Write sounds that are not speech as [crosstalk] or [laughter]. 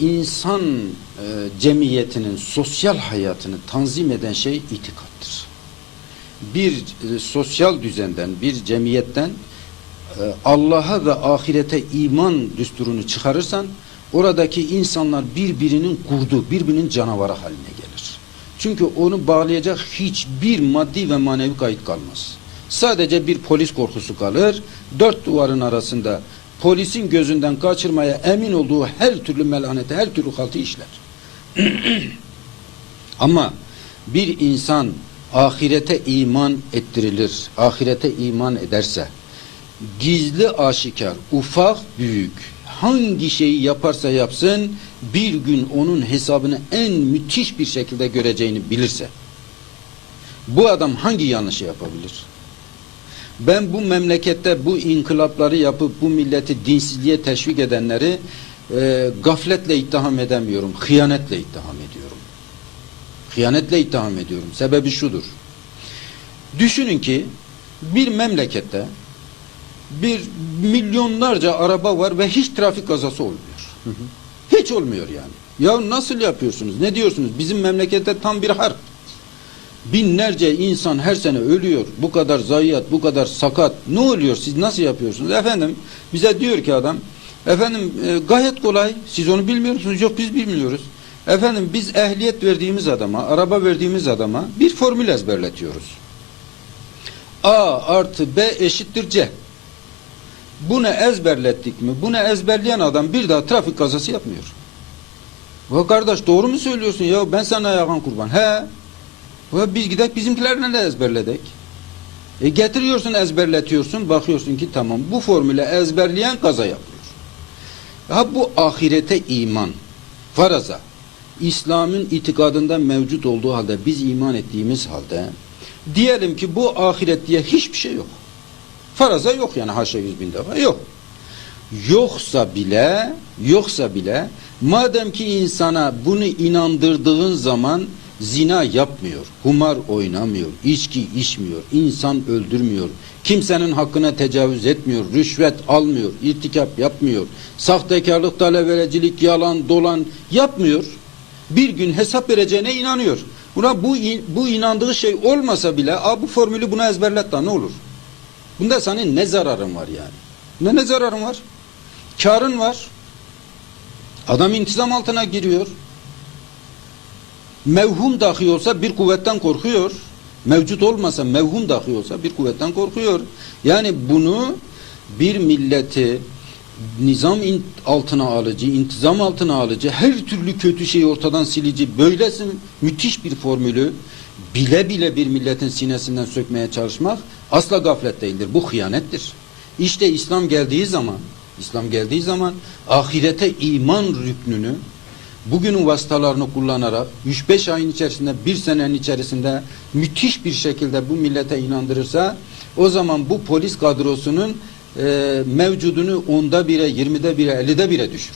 insan e, cemiyetinin sosyal hayatını tanzim eden şey itikattır. Bir e, sosyal düzenden, bir cemiyetten e, Allah'a ve ahirete iman düsturunu çıkarırsan oradaki insanlar birbirinin kurdu, birbirinin canavarı haline gelir. Çünkü onu bağlayacak hiçbir maddi ve manevi kayıt kalmaz. Sadece bir polis korkusu kalır. Dört duvarın arasında polisin gözünden kaçırmaya emin olduğu her türlü melaneti, her türlü haltı işler. [clears throat] Ama bir insan ahirete iman ettirilir, ahirete iman ederse, gizli aşikar, ufak büyük, hangi şeyi yaparsa yapsın, bir gün onun hesabını en müthiş bir şekilde göreceğini bilirse, bu adam hangi yanlışı yapabilir? Ben bu memlekette bu inkılapları yapıp bu milleti dinsizliğe teşvik edenleri e, gafletle ittiham edemiyorum, hıyanetle ittiham ediyorum. Hıyanetle ittiham ediyorum. Sebebi şudur. Düşünün ki bir memlekette bir milyonlarca araba var ve hiç trafik kazası olmuyor. Hiç olmuyor yani. Ya nasıl yapıyorsunuz? Ne diyorsunuz? Bizim memlekette tam bir harp. Binlerce insan her sene ölüyor. Bu kadar zayiat, bu kadar sakat. Ne oluyor? Siz nasıl yapıyorsunuz? Efendim bize diyor ki adam efendim e, gayet kolay. Siz onu bilmiyor musunuz? Yok biz bilmiyoruz. Efendim biz ehliyet verdiğimiz adama, araba verdiğimiz adama bir formül ezberletiyoruz. A artı B eşittir C. Bunu ezberlettik mi? Bunu ezberleyen adam bir daha trafik kazası yapmıyor. Va kardeş doğru mu söylüyorsun ya? Ben sana yakan kurban. He. Va biz gidek bizimkilerle de ezberledik. E getiriyorsun ezberletiyorsun bakıyorsun ki tamam bu formüle ezberleyen kaza yapıyor. Ha bu ahirete iman. Faraza. İslam'ın itikadında mevcut olduğu halde biz iman ettiğimiz halde diyelim ki bu ahiret diye hiçbir şey yok. Faraza yok yani haşa yüz bin defa yok. Yoksa bile yoksa bile madem ki insana bunu inandırdığın zaman zina yapmıyor, humar oynamıyor, içki içmiyor, insan öldürmüyor, kimsenin hakkına tecavüz etmiyor, rüşvet almıyor, irtikap yapmıyor, sahtekarlık, talaverecilik, yalan, dolan yapmıyor. Bir gün hesap vereceğine inanıyor. Buna bu bu inandığı şey olmasa bile a bu formülü buna ezberlet da ne olur? Bunda senin ne zararın var yani? Ne ne zararın var? Karın var. Adam intizam altına giriyor. Mevhum dahi olsa bir kuvvetten korkuyor. Mevcut olmasa mevhum dahi olsa bir kuvvetten korkuyor. Yani bunu bir milleti nizam altına alıcı, intizam altına alıcı, her türlü kötü şeyi ortadan silici, böylesi müthiş bir formülü bile bile bir milletin sinesinden sökmeye çalışmak asla gaflet değildir. Bu hıyanettir. İşte İslam geldiği zaman, İslam geldiği zaman ahirete iman rüknünü bugünün vasıtalarını kullanarak 3-5 ayın içerisinde, bir senenin içerisinde müthiş bir şekilde bu millete inandırırsa o zaman bu polis kadrosunun e, mevcudunu onda bire, yirmide bire, ellide bire düşür.